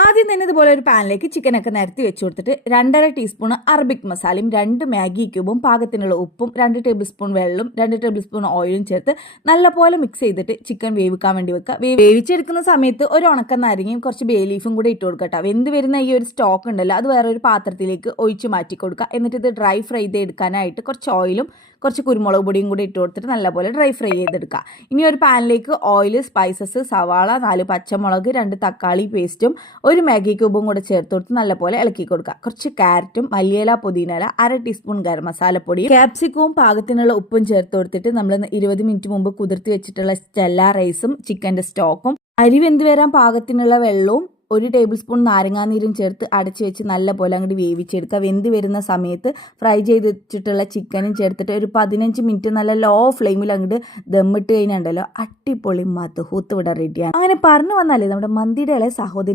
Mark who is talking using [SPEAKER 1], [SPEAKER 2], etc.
[SPEAKER 1] ആദ്യം തന്നെ ഇതുപോലെ ഒരു പാനിലേക്ക് ചിക്കനൊക്കെ നിരത്തി വെച്ച് കൊടുത്തിട്ട് രണ്ടര ടീസ്പൂൺ അറബിക് മസാലയും രണ്ട് മാഗി ക്യൂബും പാകത്തിനുള്ള ഉപ്പും രണ്ട് ടേബിൾ സ്പൂൺ വെള്ളവും രണ്ട് ടേബിൾ സ്പൂൺ ഓയിലും ചേർത്ത് നല്ലപോലെ മിക്സ് ചെയ്തിട്ട് ചിക്കൻ വേവിക്കാൻ വേണ്ടി വെക്കുക. വേവിച്ചെടുക്കുന്ന സമയത്ത് ഒരു ഉണക്ക നാരങ്ങയും കുറച്ച് ബേ ലീഫും കൂടെ ഇട്ട് കൊടുക്കട്ടെ വെന്ത് വരുന്ന ഈ ഒരു സ്റ്റോക്ക് ഉണ്ടല്ലോ അത് വേറെ ഒരു പാത്രത്തിലേക്ക് ഒഴിച്ച് മാറ്റി കൊടുക്കുക. എന്നിട്ട് ഇത് ഡ്രൈ ഫ്രൈ ചെയ്ത് എടുക്കാനായിട്ട് കുറച്ച് ഓയിലും കുറച്ച് കുരുമുളക് പൊടിയും കൂടി ഇട്ട് കൊടുത്തിട്ട് നല്ലപോലെ ഡ്രൈ ഫ്രൈ ചെയ്തെടുക്കുക. ഇനി ഒരു പാനിലേക്ക് ഓയിൽ സ്പൈസസ് സവാള നാല് പച്ചമുളക് രണ്ട് തക്കാളി പേസ്റ്റും ഒരു മാഗി ക്യൂബും കൂടെ ചേർത്ത് കൊടുത്ത് നല്ലപോലെ ഇളക്കി കൊടുക്കുക. കുറച്ച് ക്യാരറ്റും മല്ലിയില പുതിനയില അര ടീസ്പൂൺ ഗരം മസാലപ്പൊടി ക്യാപ്സിക്കവും പാകത്തിനുള്ള ഉപ്പും ചേർത്ത് കൊടുത്തിട്ട് നമ്മൾ ഇരുപത് മിനിറ്റ് മുമ്പ് കുതിർത്തി വെച്ചിട്ടുള്ള സ്റ്റെല്ല റൈസും ചിക്കന്റെ സ്റ്റോക്കും അരി വെന്ത് വരാൻ പാകത്തിനുള്ള വെള്ളവും ഒരു ടേബിൾ സ്പൂൺ നാരങ്ങാനീരും ചേർത്ത് അടച്ചു വെച്ച് നല്ല പോലെ അങ്ങോട്ട് വേവിച്ചെടുക്കുക. വെന്ത് വരുന്ന സമയത്ത് ഫ്രൈ ചെയ്ത് വെച്ചിട്ടുള്ള ചിക്കനും ചേർത്തിട്ട് ഒരു പതിനഞ്ച് മിനിറ്റ് നല്ല ലോ ഫ്ലെയിമിൽ അങ്ങോട്ട് ദമ്മിട്ട് കഴിഞ്ഞുണ്ടല്ലോ അട്ടിപ്പൊളി മധുഹൂത്ത് ഇവിടെ റെഡിയാണ് അങ്ങനെ പറഞ്ഞു വന്നാലേ നമ്മുടെ മന്തിയുടെ ഇളയ സഹോദരി